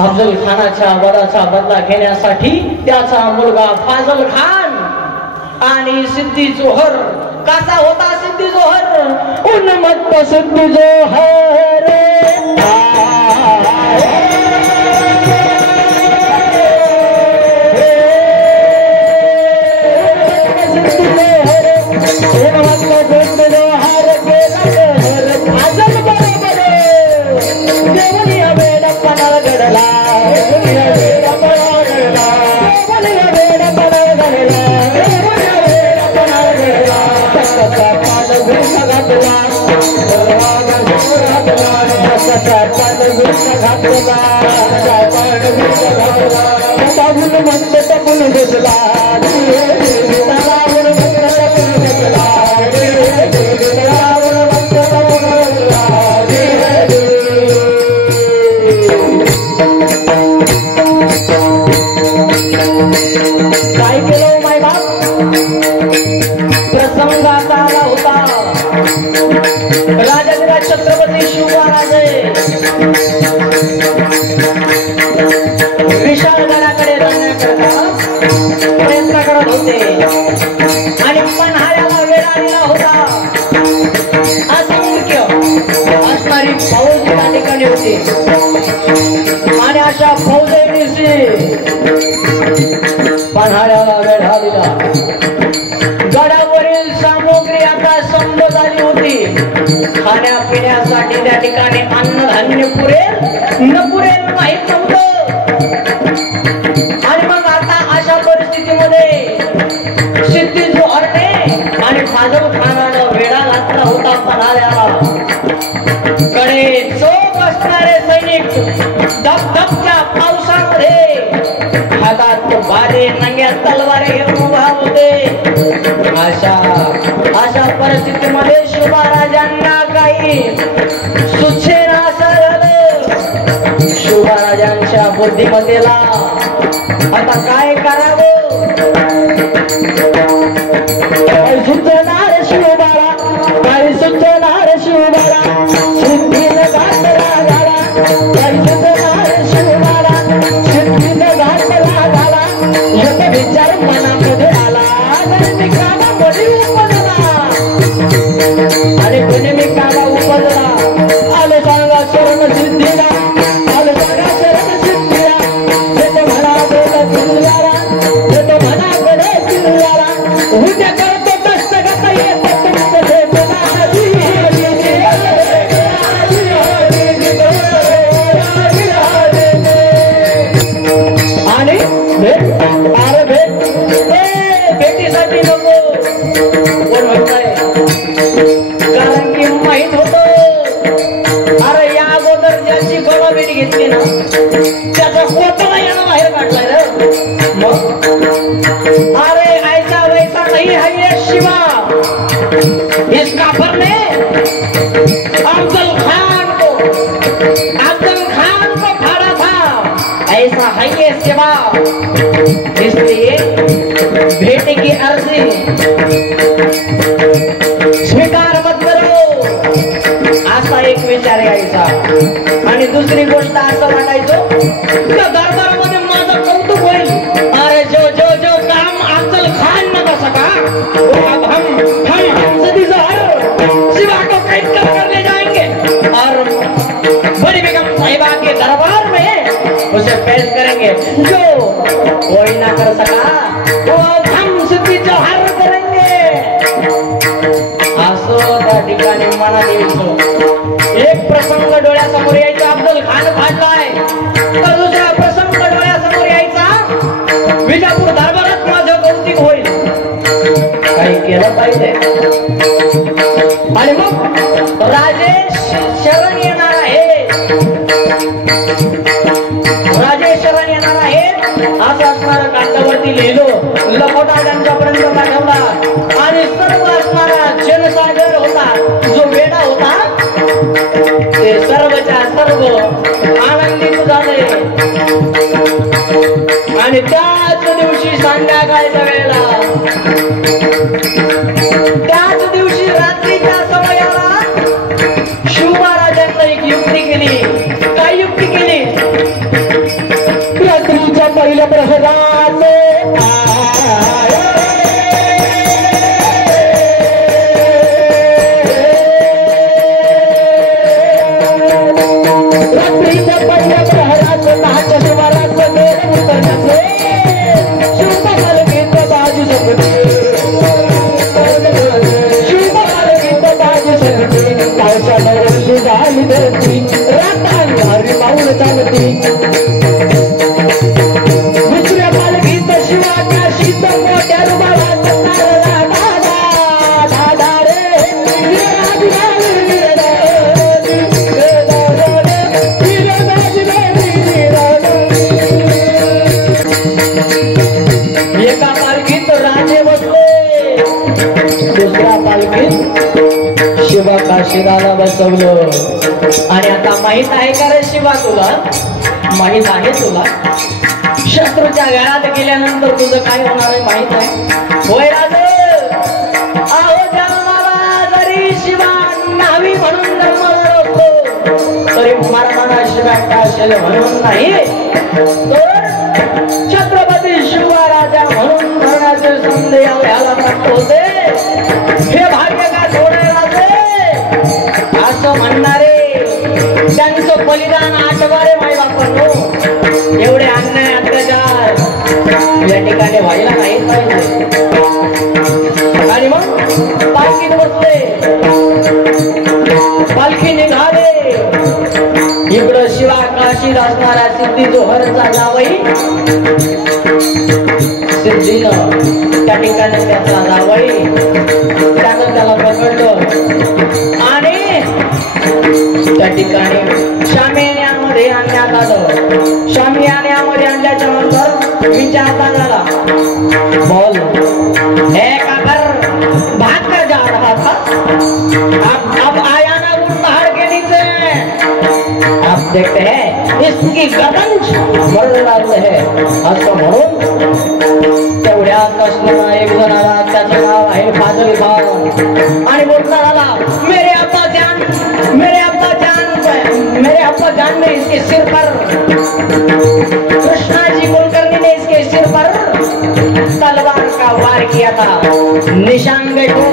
अफजल खानाच्या वधाचा बदला घेण्यासाठी त्याचा मुलगा फाजल खान आणि सिद्दी जोहर. कसा होता सिद्दी जोहर? उन्मत्त सिद्दी जोहर छत्रपती शिवराजे विशाळगडाकडे जाण्याकरता प्रयत्न करत होते आणि पन्हाळ्याला वेळ आलेला होता. असंख्य असणारी फौज त्या ठिकाणी होती आणि अशा फौजेने पन्हाळ्याला वेळ आलेला. गडावरील सामग्री आता संपत झाली होती. खाण्यापिण्यासाठी त्या ठिकाणी अन्नधान्य पुरेल न पुरेल माहित नव्हतं. आणि मग आता अशा परिस्थितीमध्ये सिद्दी जोहरने आणि फाजल खानानं वेढा घातला होता पन्हाळ्याला. कडे चोख असणारे सैनिक धबधबच्या पावसामध्ये हातात भाले नंग्या तलवारे घेऊन उभा होते. अशा परिस्थितीमध्ये शिवराजांना काही सुचेना असं झालं. शिवराजांच्या बुद्धिमत्तेला आता काय करावं? काय सुचणार शिवबाळा, काय सुचणार शिवबाळा, सिद्धीनं घातला घाला. काय सुचणार शिवबाळा, सिद्धीनं घातला घाला. एक विचार मनामध्ये आला आणि कामामध्ये उपजला. आणि कोणी मी कामा उपजला. आलं सांगा शरण सिद्धीला, आलं सांगा शरण सिद्धीला. येतो म्हणा कडे किल्ल्याला, येतो म्हणा कडे किल्ल्याला. उद्या करतो कष्ट करता येतो तुमचं भेटला. आणि भेट अरे भेट भेटीसाठी नको कोण म्हणताय? कारण की माहित होत अरे या अगोदर ज्याची गळा भेट घेतली ना त्याचा कोटला यानं बाहेर काढलाय रे. मग अरे ऐसा वैसा नहीं है ये शिवा. इस काफर ने अफजल खान को फाड़ा था. ऐसा है ये शिवा. इसलिए भेट की अर्जी स्वीकार मत करो असा एक विचार यायचा. आणि दुसरी गोष्ट असं वाटायचं त्या दरबारामध्ये माझं कौतुक होईल. अरे जो जो जो काम अफजल खान न कर सका वो अब हम सिद्दी जोहर शिवा को कैद कर ले जाएंगे और बड़ी बेगम साहिबा के दरबार में उसे पेश करेंगे. जो कोई ना कर सका वो अब हम सिद्दी जोहर करेंगे. असं त्या ठिकाणी मनात यायचं. एक प्रसंग डोळ्यासमोर यायचा, अफजल खान फाडलाय. तर दुसरा प्रसंग डोळ्यासमोर यायचा, विजापूर दरबारात माझं कौतिक होईल. काही केलं पाहिजे. आणि मग राजे शरण येणार आहे, राजे शरण येणार आहे असं असणारं कागदावरती लिहिलं. लखोटा त्यांच्यापर्यंत पाठवला आणि सर्व असणारा जनसागर होता जो वेडा होता ते सर्वच्या सर्व आनंदित झाले. आणि त्याच दिवशी संध्याकाळच्या वेळेला, त्याच दिवशी रात्रीच्या समयाला शिवराजांनी एक युक्ती केली. काय युक्ती केली? प्रहलाद रात्रीच्या पहिल्या प्रहरात नाच शिवाराचं देव उतरले शिवपाल गीत बाजू सकते शिवपाल गीत बाजू सकते पावसाला ओढली झाली धरती रातांनी हरी पाऊल चालती दुसऱ्या पालखीत शिवाच्या शीत मोठ्या रुबाबात तारला दादा दादा रे एका पालखीत राजे बसले दुसऱ्या पालखीत शिवा काशीदाला बसवलं आणि आता माहित आहे का रे शिवा तुला माहित आहे तुला शत्रूच्या घरात गेल्यानंतर तुझं काय होणार आहे माहित आहे होय राज आहो जन्माला जरी शिवा नावी म्हणून जन्माला असतो तरी मरणाला शिवा काशील म्हणून नाही तर छत्रपती शिवा राजा म्हणून धरण्याचे संधी आपल्याला प्राप्त होते हे भाग्य का थोडे राजे असं म्हणणारे त्यांचं बलिदान आठवारे माई बापांनो एवढे अन्याय अत्याचार या ठिकाणी व्हायला नाही पाहिजे आणि मग पालखीत बसले पालखी निघाले इकडं शिवा काशीत असणारा सिद्धी जोहरचा जावई सिद्धीनं त्या ठिकाणी त्याचा जावई त्यानं त्याला पकडलं आणि त्या ठिकाणी शामियान्यामध्ये आणण्यात आलं शामियान्यामध्ये आणल्याच्या नंतर विचारता झाला बोल हे काकर भाग कर जा रहा था अब आया ना उस पहाड़ के नीचे आप देखते हैं इसकी गर्दन मरण लागले है असं म्हणून तेवढ्यात असलेला एक जण आला त्याचं नाव आहे फाजल खान आणि बोलता झाला मेरे अब्बा जान ने इसके सिर पर कृष्णा जी कुलकर्णी ने इसके सिर पर तलवार का वार किया था निशान गयो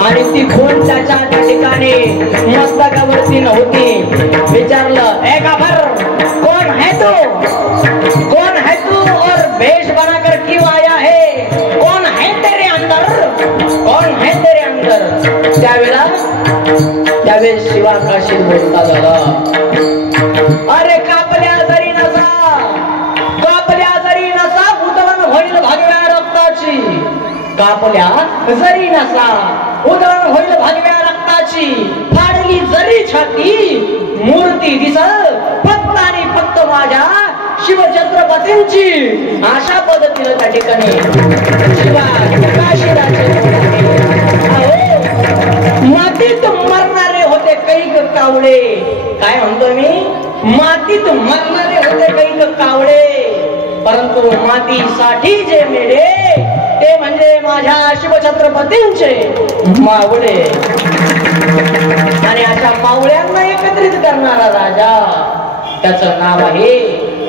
आणि ती खून त्याच्या ठिकाणी मस्तकावरती नव्हती विचारलं ए काफर कौन है तू और भेष बनाकर क्यों आया है कौन है तेरे अंदर त्यावेळेस शिवा काशीत बोलता झाला अरे कापल्या जरी नसा उधळण होईल भगव्या रक्ताची कापल्या जरी नसा उधळण होईल भगव्या रक्ताची फाडली जरी छाती मूर्ती दिसल फक्त आणि फक्त माझ्या शिवछत्रपतींची अशा पद्धतीने त्या ठिकाणी शिवा काशीराचे मातीत मरणारे होते कैक कावळे काय म्हणतो मी मातीत मरणारे होते कैक कावळे परंतु मातीसाठी जे मेले ते म्हणजे माझ्या शिवछत्रपतींचे मावळे आणि अशा मावळ्यांना एकत्रित करणारा राजा त्याचं नाव आहे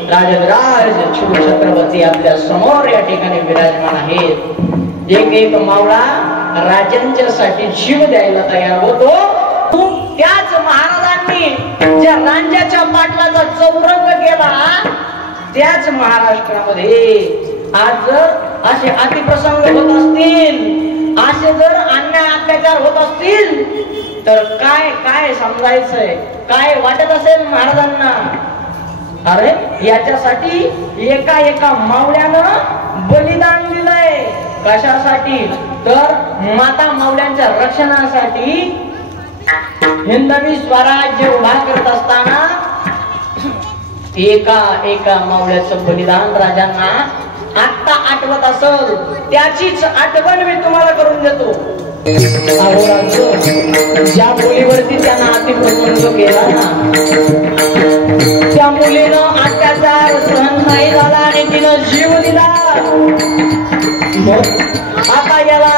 राजविराज शिवछत्रपती आपल्या समोर या ठिकाणी विराजमान आहेत एक मावळा राजांच्या साठी जीव द्यायला तयार होतो त्याच महाराजांनी ज्या रांजाच्या पाटलाचा चौरंग केला त्याच महाराष्ट्रामध्ये आज जर असे अतिप्रसंग होत असतील असे जर अन्याय अत्याचार होत असतील तर काय समजायचंय काय वाटत असेल महाराजांना अरे याच्यासाठी एका मावळ्यानं बलिदान दिलंय कशासाठी तर माता मावळ्यांच्या रक्षणासाठी हिंदवी स्वराज्य उभा करत असताना एका मावळ्याचं बलिदान राजांना आता आठवत असेल त्याचीच आठवण मी तुम्हाला करून देतो ज्या मुलीवरती त्यांना अतिप्रसंग केला ना त्या मुलीनं अत्याचार सहन नाही झाला आणि तिनं जीव दिला आता याला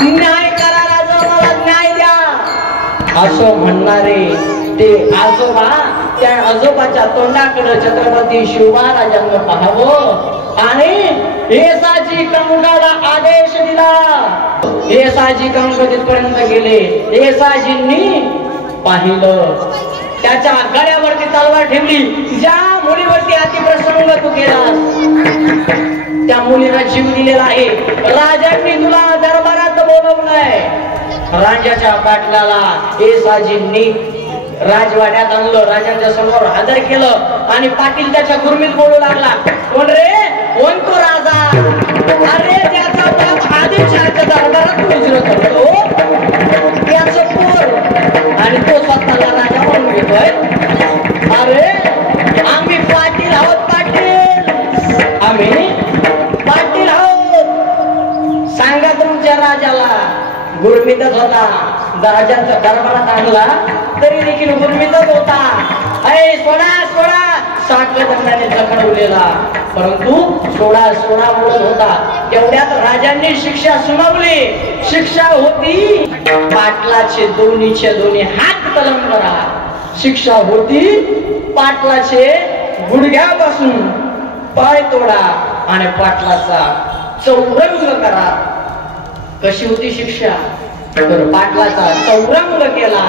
न्याय करा राजा मला न्याय द्या असं म्हणणारे ते आजोबा त्या आजोबाच्या तोंडाकडे छत्रपती शिवराजांना पाहावं आणि येसाजी कंकाला आदेश दिला. येसाजी कंक तिथपर्यंत गेले. येसाजींनी पाहिलं, त्याच्या गळ्यावरती तलवार ठेवली. ज्या मुलीवरती अतिप्रसंग तू केलास त्या मुलीला जीव दिलेला आहे. राजांनी तुला दरबारात बोलवलंय. राजाच्या पाटलाला येसाजींनी राजवाड्यात आणलं, राजांच्या समोर हजर केलं आणि पाटील त्याच्या गुरमीत बोलू लागला. कोण रे? कोण तो राजा? अरे त्याचा बाप आदिलशाहच्या दरबारात उजरत करतो, त्याचं पोर, आणि तो स्वतःला राजा म्हणून घेतोय. अरे आम्ही पाटील आहोत, पाटील, आम्ही पाटील आहोत. सांगा तुमच्या राजाला. गुरमीतच होता, राजांच्या दरबारात आणला तरी देखील गुरमीतच होता. अरे सोडा सोडा साखरदंडाने जखडवलेला, परंतु सोडा सोडा बोलत होता. तेवढ्यात राजांनी शिक्षा सुनावली. शिक्षा होती पाटलाचे दोन्हीचे दोन्ही हात कलम करा. शिक्षा होती पाटलाचे गुडघ्यापासून पाय तोडा आणि पाटलाचा चौरंग करा. कशी होती शिक्षा? तर पाटलाचा चौरंग केला.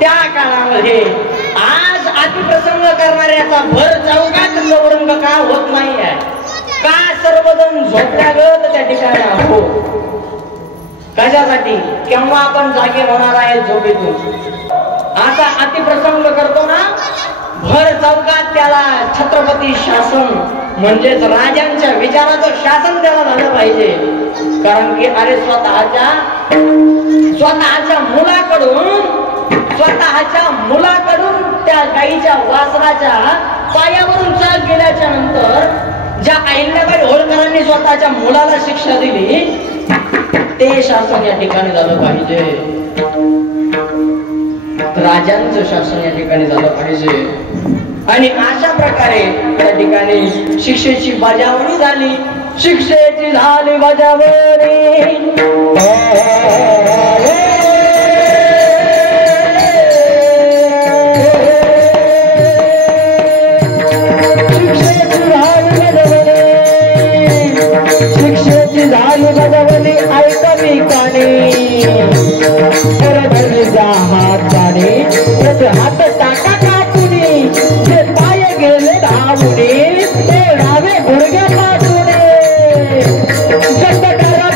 त्या काळामध्ये आज अतिप्रसंग करणाऱ्याचा भर चौकात चौरंग का होत नाही आहे का? सर्वजण झोपल्यागत त्या ठिकाणी आहो. कशासाठी? केव्हा आपण जागे होणार आहे झोपेतून? आता अतिप्रसंग करतो ना, भर चौकात त्याला छत्रपती शासन म्हणजेच राजांच्या विचाराचं शासन त्याला झालं पाहिजे. कारण की अरे स्वतःच्या मुलाकडून त्या गाईच्या वासराच्या पायावरून चाल केल्याच्या नंतर ज्या अहिल्याबाई होळकरांनी स्वतःच्या मुलाला शिक्षा दिली ते शासन या ठिकाणी झालं पाहिजे. राजांचं शासन या ठिकाणी झालं पाहिजे. आणि अशा प्रकारे त्या ठिकाणी शिक्षेची बजावणी झाली. शिक्षेची झाली बजावणी. शिक्षेची झाली बजावणी. ऐकावी कानी हाताने हात टाका कापुनी, जे पाय गेले धावणे ते डावे गुडघे पाठवणे.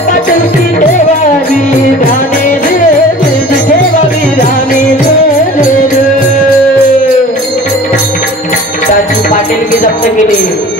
पाटीलकी ठेवावी ध्याने ठेवावी ध्याने. त्याची पाटीलकी जप्त केली.